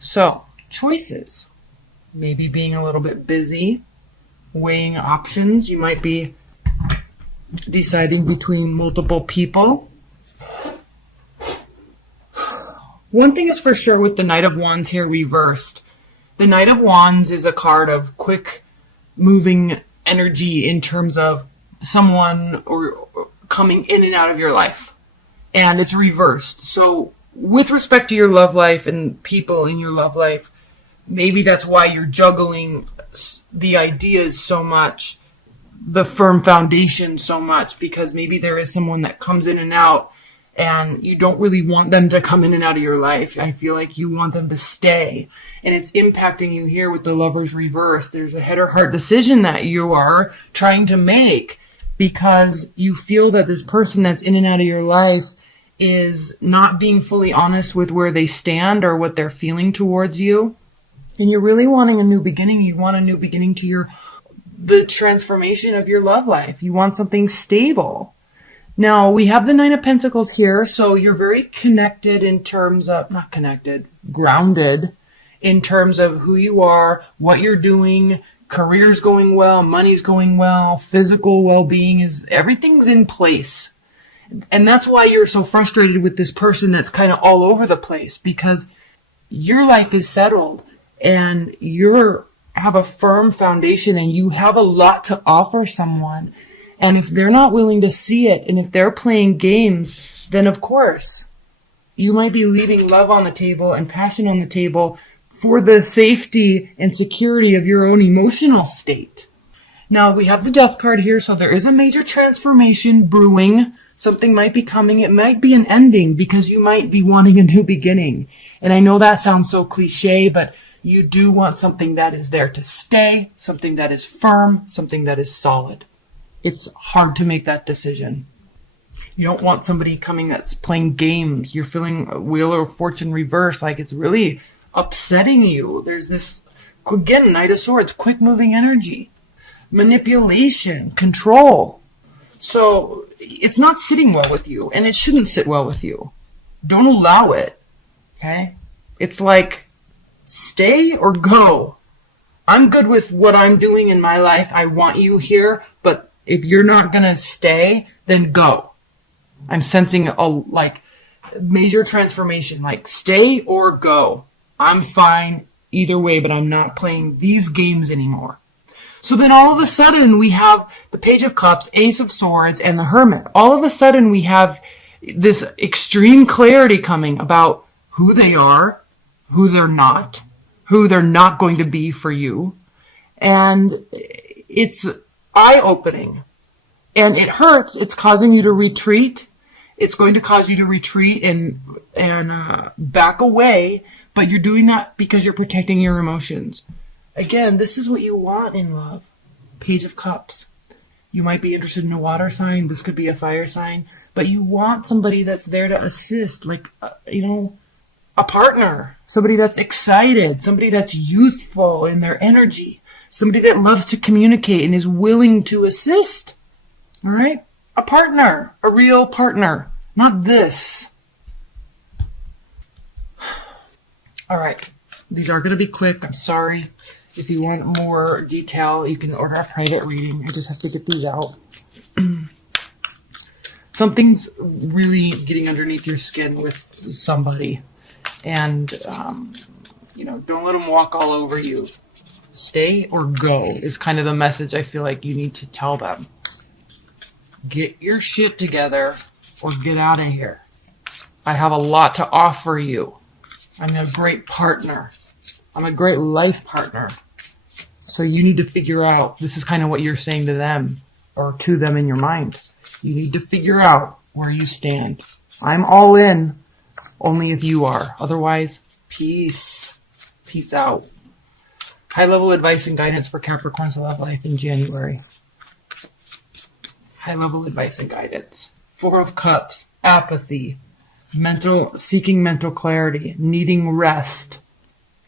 So, choices. Maybe being a little bit busy, weighing options. You might be deciding between multiple people. One thing is for sure with the Knight of Wands here reversed. The Knight of Wands is a card of quick moving energy in terms of someone or coming in and out of your life. And it's reversed. So with respect to your love life and people in your love life, maybe that's why you're juggling the ideas so much, the firm foundation so much, because maybe there is someone that comes in and out and you don't really want them to come in and out of your life. I feel like you want them to stay. And it's impacting you here with the Lovers reverse. There's a head or heart decision that you are trying to make because you feel that this person that's in and out of your life is not being fully honest with where they stand or what they're feeling towards you. And you're really wanting a new beginning. You want a new beginning to the transformation of your love life. You want something stable. Now, we have the Nine of Pentacles here, so you're very connected in terms of, not connected, grounded in terms of who you are, what you're doing, career's going well, money's going well, physical well-being everything's in place. And that's why you're so frustrated with this person that's kind of all over the place, because your life is settled and you have a firm foundation and you have a lot to offer someone. And if they're not willing to see it, and if they're playing games, then of course, you might be leaving love on the table and passion on the table for the safety and security of your own emotional state. Now, we have the Death card here, so there is a major transformation brewing. Something might be coming. It might be an ending because you might be wanting a new beginning. And I know that sounds so cliche, but you do want something that is there to stay, something that is firm, something that is solid. It's hard to make that decision. You don't want somebody coming that's playing games. You're feeling a Wheel of Fortune reverse, like it's really upsetting you. There's this, again, Knight of Swords, quick moving energy, manipulation, control. So it's not sitting well with you, and it shouldn't sit well with you. Don't allow it, okay? It's like, stay or go. I'm good with what I'm doing in my life. I want you here, but if you're not going to stay, then go. I'm sensing a major transformation, like stay or go. I'm fine either way, but I'm not playing these games anymore. So then all of a sudden we have the Page of Cups, Ace of Swords, and the Hermit. All of a sudden we have this extreme clarity coming about who they are, who they're not going to be for you. And it's eye-opening. And it hurts. It's causing you to retreat. It's going to cause you to retreat and back away. But you're doing that because you're protecting your emotions. Again, this is what you want in love. Page of Cups. You might be interested in a water sign. This could be a fire sign. But you want somebody that's there to assist. Like, a partner. Somebody that's excited. Somebody that's youthful in their energy. Somebody that loves to communicate and is willing to assist. All right? A partner. A real partner. Not this. All right. These are going to be quick. I'm sorry. If you want more detail, you can order a private reading. I just have to get these out. Something's really getting underneath your skin with somebody. And, don't let them walk all over you. Stay or go is kind of the message I feel like you need to tell them. Get your shit together or get out of here. I have a lot to offer you. I'm a great partner. I'm a great life partner. So you need to figure out, this is kind of what you're saying to them or to them in your mind. You need to figure out where you stand. I'm all in, only if you are. Otherwise, peace. Peace out. High-level advice and guidance for Capricorn's love life in January. High-level advice and guidance. Four of Cups, apathy, seeking mental clarity, needing rest.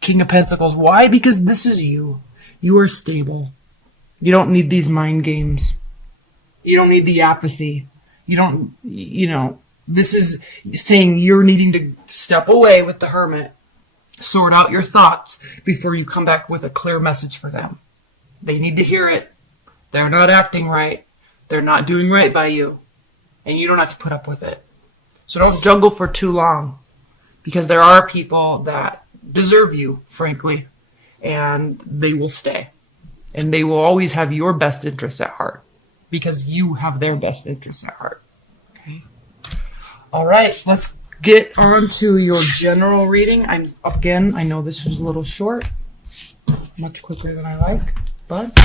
King of Pentacles. Why? Because this is you. You are stable. You don't need these mind games. You don't need the apathy. You don't, this is saying you're needing to step away with the Hermit Sort out your thoughts before you come back with a clear message for them. They need to hear it. They're not acting right. They're not doing right by you. And you don't have to put up with it. So don't juggle for too long, because there are people that deserve you, frankly, and they will stay. And they will always have your best interests at heart, because you have their best interests at heart. Okay. All right, let's get on to your general reading. I know this was a little short, much quicker than I like, but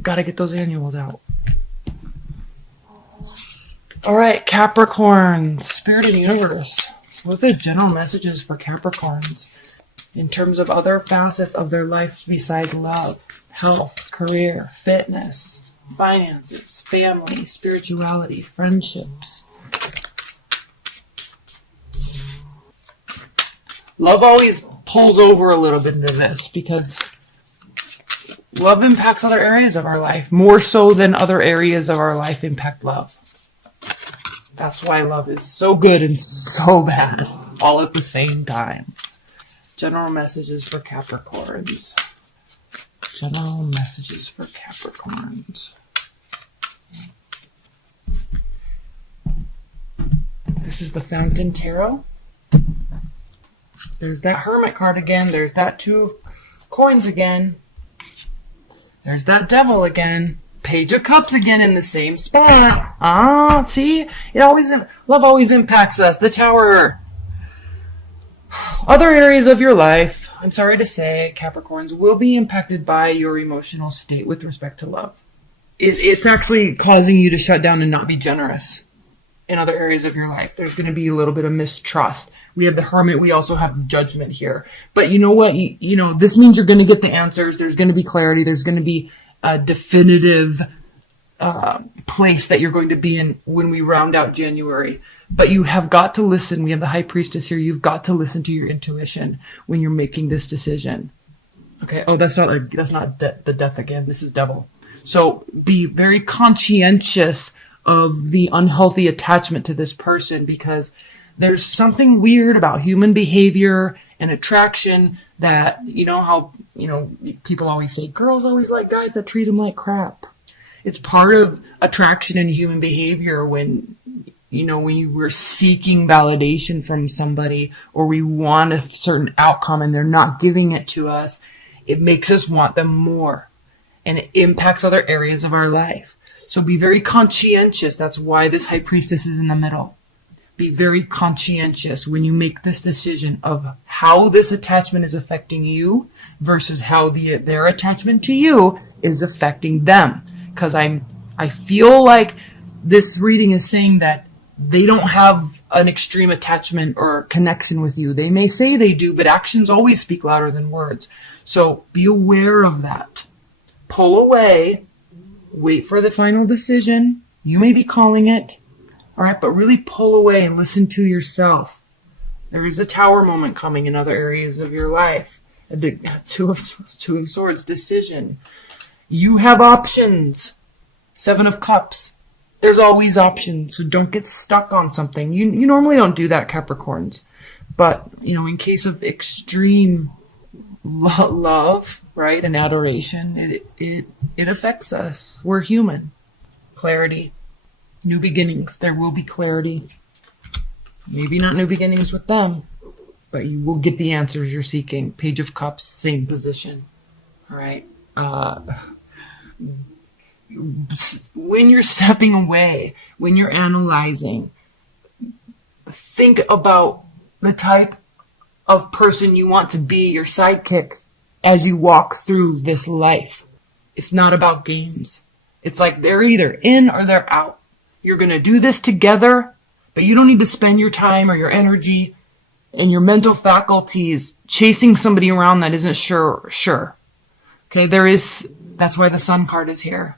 gotta get those annuals out. All right, Capricorn, Spirit and Universe. What are the general messages for Capricorns in terms of other facets of their life besides love, health, career, fitness, finances, family, spirituality, friendships? Love always pulls over a little bit into this, because love impacts other areas of our life more so than other areas of our life impact love. That's why love is so good and so bad all at the same time. General messages for Capricorns. General messages for Capricorns. This is the Fountain Tarot. There's that Hermit card again. There's that Two of Coins again. There's that Devil again. Page of Cups again in the same spot. See? Love always impacts us. The Tower. Other areas of your life, I'm sorry to say, Capricorns, will be impacted by your emotional state with respect to love. It's actually causing you to shut down and not be generous in other areas of your life. There's going to be a little bit of mistrust. We have the Hermit. We also have Judgment here. But you know what? This means you're going to get the answers. There's going to be clarity. There's going to be a definitive place that you're going to be in when we round out January. But you have got to listen. We have the High Priestess here. You've got to listen to your intuition when you're making this decision. Okay. Oh, that's not the Death again. This is Devil. So be very conscientious of the unhealthy attachment to this person, because there's something weird about human behavior and attraction that, how people always say girls always like guys that treat them like crap. It's part of attraction in human behavior when we're seeking validation from somebody, or we want a certain outcome and they're not giving it to us. It makes us want them more, and it impacts other areas of our life. So be very conscientious. That's why this High Priestess is in the middle. Be very conscientious when you make this decision of how this attachment is affecting you versus how their attachment to you is affecting them. Because I feel like this reading is saying that they don't have an extreme attachment or connection with you. They may say they do, but actions always speak louder than words. So be aware of that. Pull away. Wait for the final decision. You may be calling it. All right, but really pull away and listen to yourself. There is a Tower moment coming in other areas of your life. Two of Swords, decision. You have options. Seven of Cups. There's always options, so don't get stuck on something. You normally don't do that, Capricorns. But, in case of extreme love, right, and adoration, it affects us. We're human. Clarity. New beginnings. There will be clarity. Maybe not new beginnings with them, but you will get the answers you're seeking. Page of Cups, same position. All right. When you're stepping away, when you're analyzing, think about the type of person you want to be, your sidekick, as you walk through this life. It's not about games. It's like they're either in or they're out. You're going to do this together, but you don't need to spend your time or your energy and your mental faculties chasing somebody around that isn't sure. Okay, that's why the Sun card is here.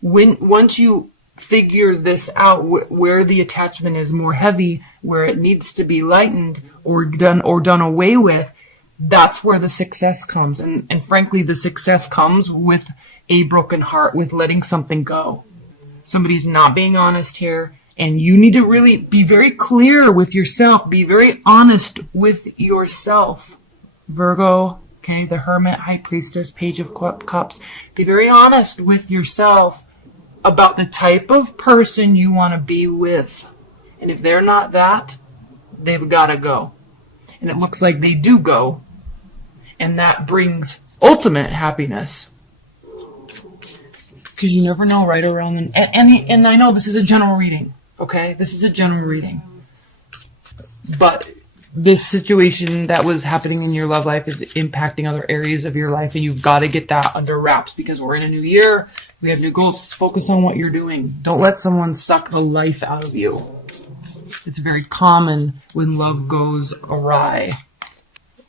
Once you figure this out, where the attachment is more heavy, where it needs to be lightened or done away with, that's where the success comes. And frankly, the success comes with a broken heart, with letting something go. Somebody's not being honest here, and you need to really be very clear with yourself. Be very honest with yourself Virgo, okay, the Hermit, High Priestess, Page of Cups. Be very honest with yourself about the type of person you want to be with. And if they're not that, they've got to go. And it looks like they do go. And that brings ultimate happiness. Because you never know right around then. And I know this is a general reading, okay? This is a general reading. But this situation that was happening in your love life is impacting other areas of your life, and you've got to get that under wraps because we're in a new year. We have new goals. Focus on what you're doing. Don't let someone suck the life out of you. It's very common when love goes awry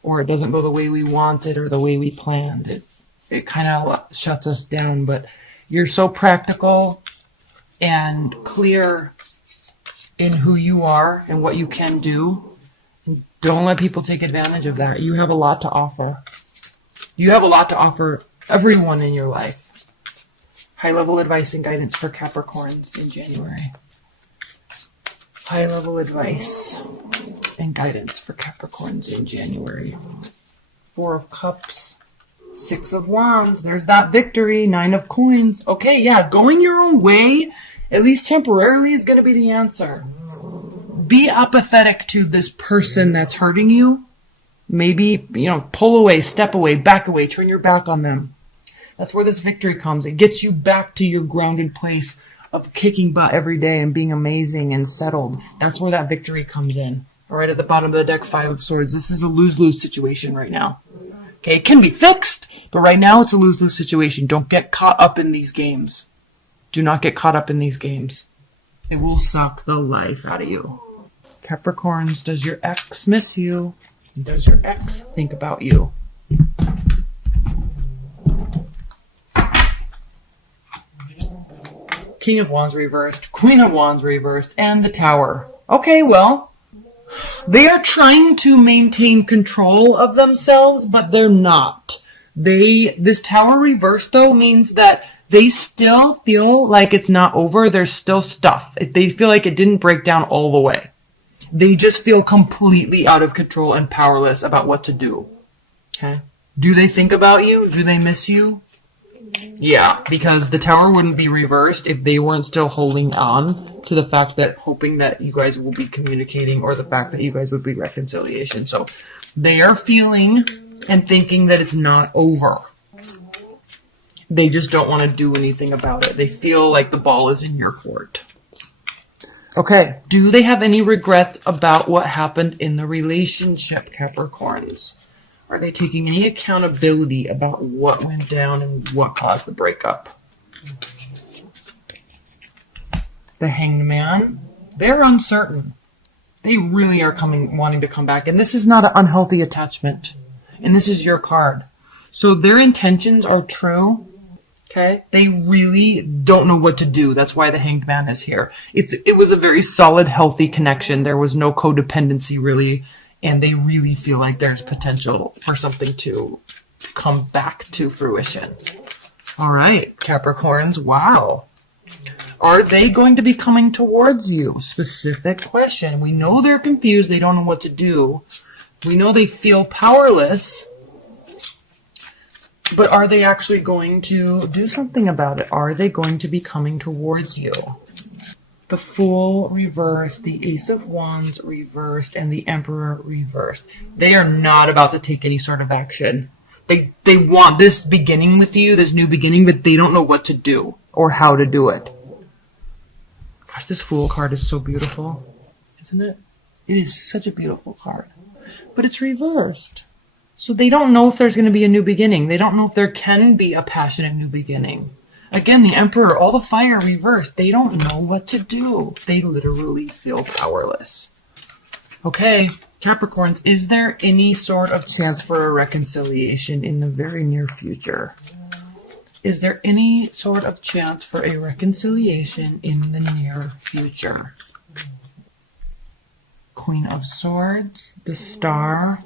or it doesn't go the way we wanted or the way we planned. It kind of shuts us down, but you're so practical and clear in who you are and what you can do. Don't let people take advantage of that. You have a lot to offer. You have a lot to offer everyone in your life. High-level advice and guidance for Capricorns in January. High-level advice and guidance for Capricorns in January. 4 of Cups. 6 of Wands. There's that victory. 9 of Coins. Okay, yeah, going your own way, at least temporarily, is going to be the answer. Be apathetic to this person that's hurting you. Maybe, pull away, step away, back away, turn your back on them. That's where this victory comes. It gets you back to your grounded place of kicking butt every day and being amazing and settled. That's where that victory comes in. All right, at the bottom of the deck, 5 of Swords. This is a lose-lose situation right now. Okay, it can be fixed, but right now it's a lose-lose situation. Don't get caught up in these games. Do not get caught up in these games. It will suck the life out of you. Capricorns, does your ex miss you? Does your ex think about you? King of Wands reversed, Queen of Wands reversed, and the Tower. Okay, well, they are trying to maintain control of themselves, but they're not. This Tower reversed, though, means that they still feel like it's not over. There's still stuff. They feel like it didn't break down all the way. They just feel completely out of control and powerless about what to do. Okay? Do they think about you? Do they miss you? Yeah, because the Tower wouldn't be reversed if they weren't still holding on to the fact that, hoping that you guys will be communicating, or the fact that you guys would be reconciliation. So they are feeling and thinking that it's not over. They just don't want to do anything about it. They feel like the ball is in your court. Okay, do they have any regrets about what happened in the relationship, Capricorns? Are they taking any accountability about what went down and what caused the breakup? The Hanged Man, they're uncertain. They really are wanting to come back. And this is not an unhealthy attachment. And this is your card. So their intentions are true. Okay, they really don't know what to do. That's why the Hanged Man is here. It was a very solid, healthy connection. There was no codependency, really. And they really feel like there's potential for something to come back to fruition. All right, Capricorns, wow. Are they going to be coming towards you? Specific question. We know they're confused. They don't know what to do. We know they feel powerless. But are they actually going to do something about it? Are they going to be coming towards you? The Fool reversed, the Ace of Wands reversed, and the Emperor reversed. They are not about to take any sort of action. They want this beginning with you, this new beginning, but they don't know what to do or how to do it. Gosh, this Fool card is so beautiful, isn't it? It is such a beautiful card. But it's reversed. So they don't know if there's going to be a new beginning. They don't know if there can be a passionate new beginning. Again, the Emperor, all the fire reversed. They don't know what to do. They literally feel powerless. Okay, Capricorns, is there any sort of chance for a reconciliation in the very near future? Is there any sort of chance for a reconciliation in the near future? Queen of Swords, the Star,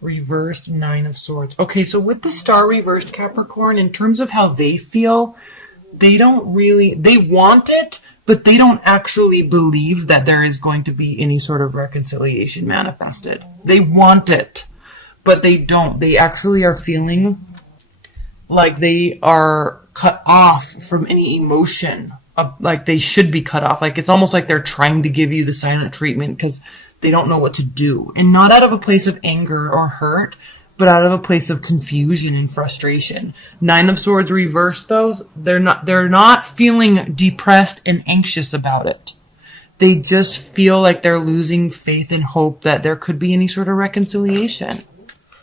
reversed, 9 of Swords. Okay, so with the Star reversed, Capricorn, in terms of how they feel, they want it, but they don't actually believe that there is going to be any sort of reconciliation manifested. They want it, but they don't. They actually are feeling like they are cut off from any emotion. Like they should be cut off. Like it's almost like they're trying to give you the silent treatment because they don't know what to do. And not out of a place of anger or hurt, but out of a place of confusion and frustration. 9 of Swords reversed, though, they're not feeling depressed and anxious about it. They just feel like they're losing faith and hope that there could be any sort of reconciliation.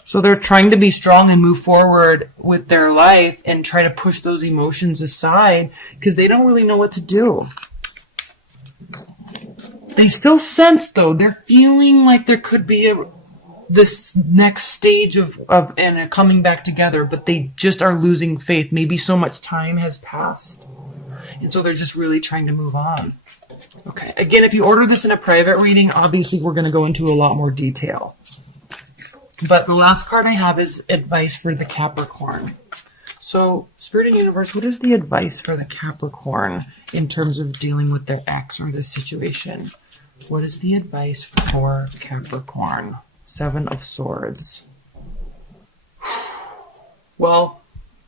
So they're trying to be strong and move forward with their life and try to push those emotions aside because they don't really know what to do. They still sense, though, they're feeling like there could be this next stage of and coming back together, but they just are losing faith. Maybe so much time has passed. And so they're just really trying to move on. Okay. Again, if you order this in a private reading, obviously we're going to go into a lot more detail. But the last card I have is advice for the Capricorn. So, Spirit and Universe, what is the advice for the Capricorn in terms of dealing with their ex or this situation? What is the advice for Capricorn? 7 of Swords. Well,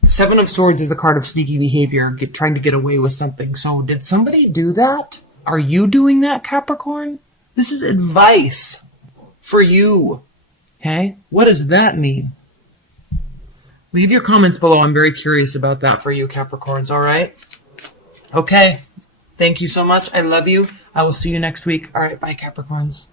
7 of Swords is a card of sneaky behavior, trying to get away with something. So did somebody do that? Are you doing that, Capricorn? This is advice for you. Okay? What does that mean? Leave your comments below. I'm very curious about that for you, Capricorns, all right? Okay. Thank you so much. I love you. I will see you next week. All right, bye, Capricorns.